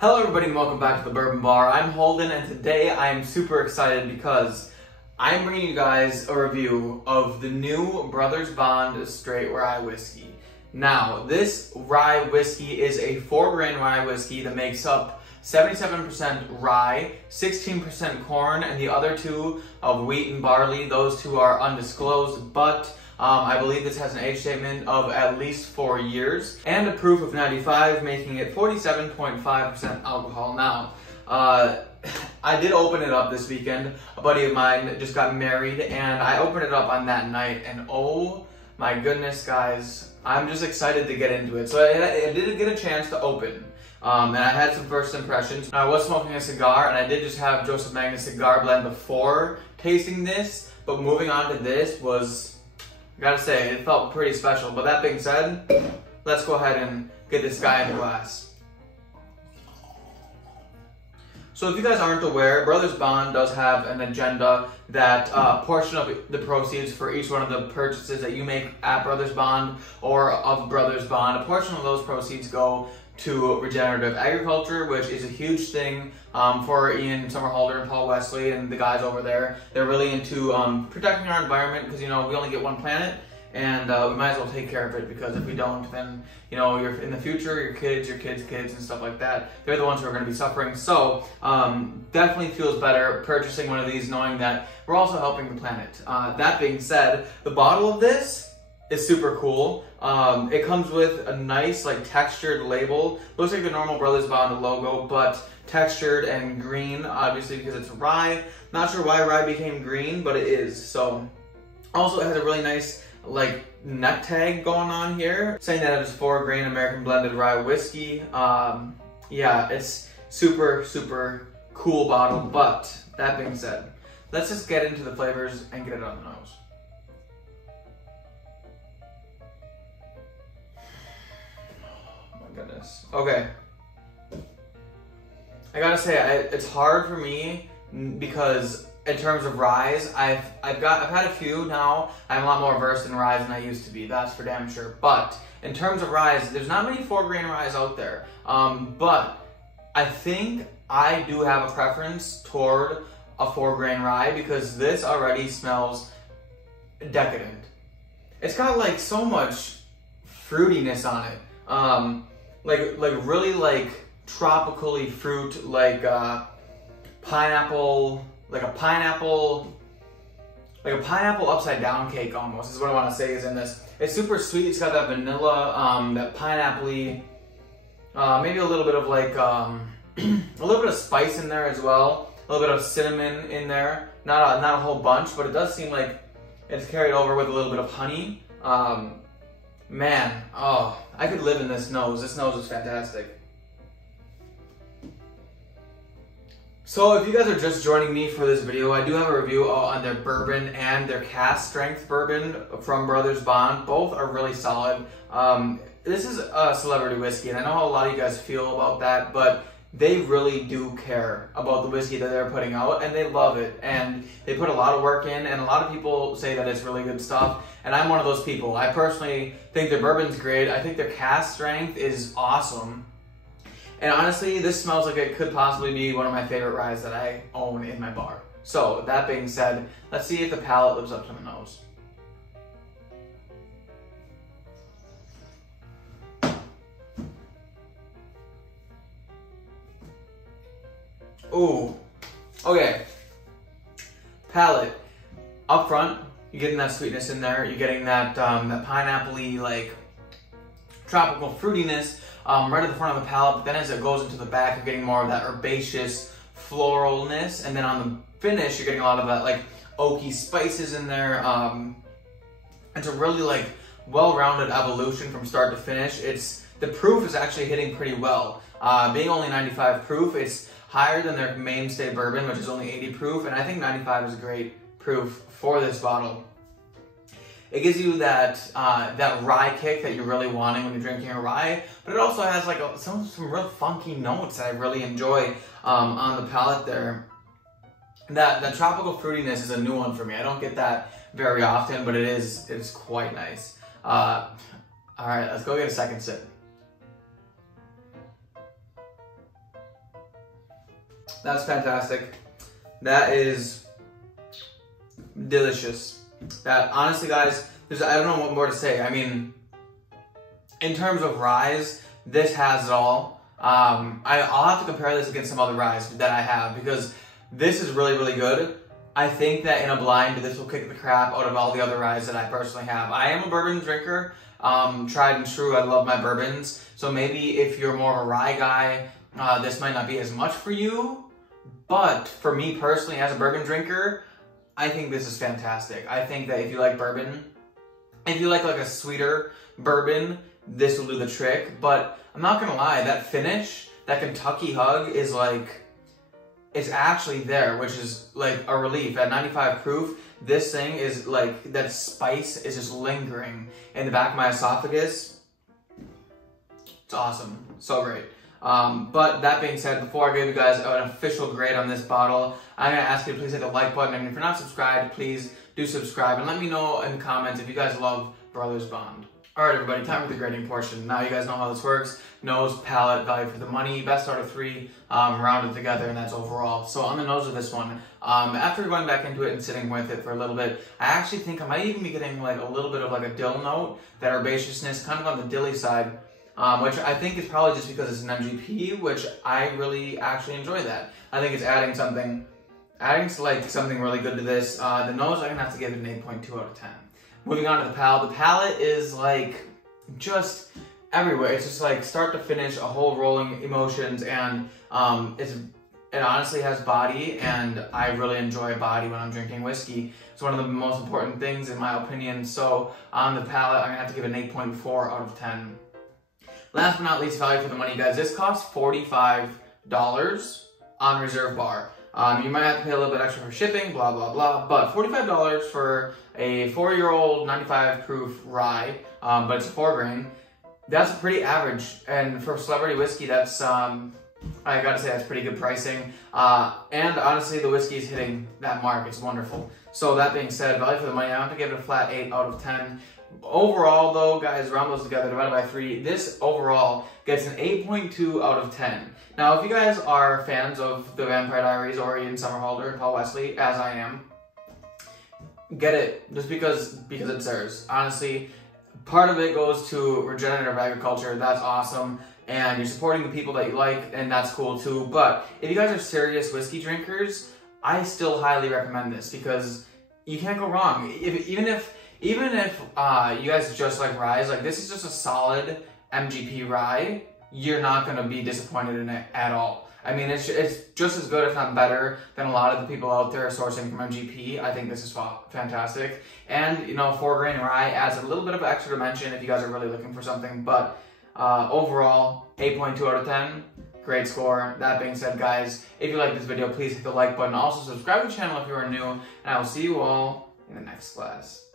Hello everybody and welcome back to the Bourbon Bar. I'm Holden and today I'm super excited because I'm bringing you guys a review of the new Brothers Bond Straight Rye Whiskey. Now, this rye whiskey is a 4-grain rye whiskey that makes up 77% rye, 16% corn, and the other two of wheat and barley. Those two are undisclosed, but I believe this has an age statement of at least 4 years and a proof of 95, making it 47.5% alcohol. Now, I did open it up this weekend. A buddy of mine just got married and I opened it up on that night and oh my goodness, guys, I'm just excited to get into it. So I did get a chance to open. And I had some first impressions. I was smoking a cigar and I did just have Joseph Magnus cigar blend before tasting this, but moving on to this was, I gotta say, it felt pretty special. But that being said, let's go ahead and get this guy in the glass. So if you guys aren't aware, Brothers Bond does have an agenda that a portion of the proceeds for each one of the purchases that you make at Brothers Bond or of Brothers Bond, a portion of those proceeds go to regenerative agriculture, which is a huge thing for Ian Somerhalder and Paul Wesley and the guys over there. They're really into protecting our environment because, you know, we only get one planet and we might as well take care of it, because if we don't, then, you know, you're in the future, your kids' kids and stuff like that, they're the ones who are going to be suffering. So definitely feels better purchasing one of these knowing that we're also helping the planet. That being said, the bottle of this is super cool. It comes with a nice, like, textured label. Looks like the normal Brothers Bond logo, but textured and green, obviously because it's rye. Not sure why rye became green, but it is. So, also it has a really nice, like, neck tag going on here, saying that it's 4-grain American blended rye whiskey. Yeah, it's super, super cool bottle. But that being said, let's just get into the flavors and get it on the nose. Goodness. Okay. I gotta say, it's hard for me because in terms of ryes, I've had a few now. I'm a lot more versed in ryes than I used to be. That's for damn sure. But in terms of ryes, there's not many 4-grain ryes out there. But I think I do have a preference toward a 4-grain rye because this already smells decadent. It's got like so much fruitiness on it. Like really like tropically fruit, like pineapple, like a pineapple upside down cake almost is what I want to say is in this. It's super sweet. It's got that vanilla, that pineapple-y, maybe a little bit of like a little bit of spice in there as well. A little bit of cinnamon in there. Not a whole bunch, but it does seem like it's carried over with a little bit of honey. Man, oh, I could live in this nose. This nose is fantastic. So if you guys are just joining me for this video, I do have a review on their bourbon and their cask strength bourbon from Brothers Bond. Both are really solid. This is a celebrity whiskey, and I know how a lot of you guys feel about that, but they really do care about the whiskey that they're putting out, and they love it, and they put a lot of work in, and a lot of people say that it's really good stuff, and I'm one of those people. I personally think their bourbon's great. I think their cask strength is awesome, and honestly, this smells like it could possibly be one of my favorite ryes that I own in my bar. So, that being said, let's see if the palate lives up to the nose. Ooh, okay. Palate. Up front, you're getting that sweetness in there. You're getting that that pineapple-y, like, tropical fruitiness right at the front of the palate. But then as it goes into the back, you're getting more of that herbaceous floralness. And then on the finish, you're getting a lot of that, like, oaky spices in there. It's a really, like, well-rounded evolution from start to finish. The proof is actually hitting pretty well. Being only 95 proof, it's higher than their mainstay bourbon, which is only 80 proof, and I think 95 is a great proof for this bottle. It gives you that that rye kick that you're really wanting when you're drinking a rye, but it also has like some real funky notes that I really enjoy on the palate there. That tropical fruitiness is a new one for me. I don't get that very often, but it's quite nice. All right, let's go get a second sip. That's fantastic. That is delicious. That, honestly, guys, I don't know what more to say. I mean, in terms of ryes, this has it all. I'll have to compare this against some other ryes that I have because this is really, really good. I think that in a blind, this will kick the crap out of all the other ryes that I personally have. I am a bourbon drinker, tried and true. I love my bourbons. So maybe if you're more of a rye guy, this might not be as much for you. But for me personally, as a bourbon drinker, I think this is fantastic. I think that if you like bourbon, if you like a sweeter bourbon, this will do the trick. But I'm not gonna lie, that finish, that Kentucky hug is like, it's actually there, which is like a relief. At 95 proof, this thing is like, that spice is just lingering in the back of my esophagus. It's awesome, so great. But that being said, before I give you guys an official grade on this bottle, I'm going to ask you to please hit the like button, and if you're not subscribed, please do subscribe, and let me know in the comments if you guys love Brothers Bond. Alright everybody, time for the grading portion. Now you guys know how this works. Nose, palate, value for the money, best out of 3, rounded together, and that's overall. So on the nose of this one, after going back into it and sitting with it for a little bit, I actually think I might even be getting like a little bit of like a dill note, that herbaceousness, kind of on the dilly side. Which I think is probably just because it's an MGP, which I really actually enjoy that. I think it's adding something really good to this. The nose, I'm gonna have to give it an 8.2 out of 10. Moving on to the palate. The palate is like just everywhere. It's just like start to finish, a whole rolling emotions, and it honestly has body, and I really enjoy body when I'm drinking whiskey. It's one of the most important things in my opinion. So on the palate, I'm gonna have to give it an 8.4 out of 10. Last but not least, value for the money, guys. This costs $45 on Reserve Bar. You might have to pay a little bit extra for shipping, blah, blah, blah, but $45 for a 4-year-old 95 proof rye, but it's a 4-grain. That's pretty average, and for celebrity whiskey, that's, I gotta say, that's pretty good pricing. And honestly, the whiskey is hitting that mark. It's wonderful. So that being said, value for the money, I have to give it a flat 8 out of 10. Overall though, guys, round those together, divided by 3, this overall gets an 8.2 out of 10. Now, if you guys are fans of the Vampire Diaries or Ian Somerhalder and Paul Wesley, as I am, get it just because it's theirs. Honestly, part of it goes to regenerative agriculture. That's awesome. And you're supporting the people that you like, and that's cool too. But if you guys are serious whiskey drinkers, I still highly recommend this because you can't go wrong. Even if you guys just like ryes, like this is just a solid MGP rye, you're not going to be disappointed in it at all. I mean, it's just as good, if not better, than a lot of the people out there sourcing from MGP. I think this is fantastic. And, you know, 4-grain rye adds a little bit of extra dimension if you guys are really looking for something. But overall, 8.2 out of 10. Great score. That being said, guys, if you like this video, please hit the like button. Also, subscribe to the channel if you are new. And I will see you all in the next class.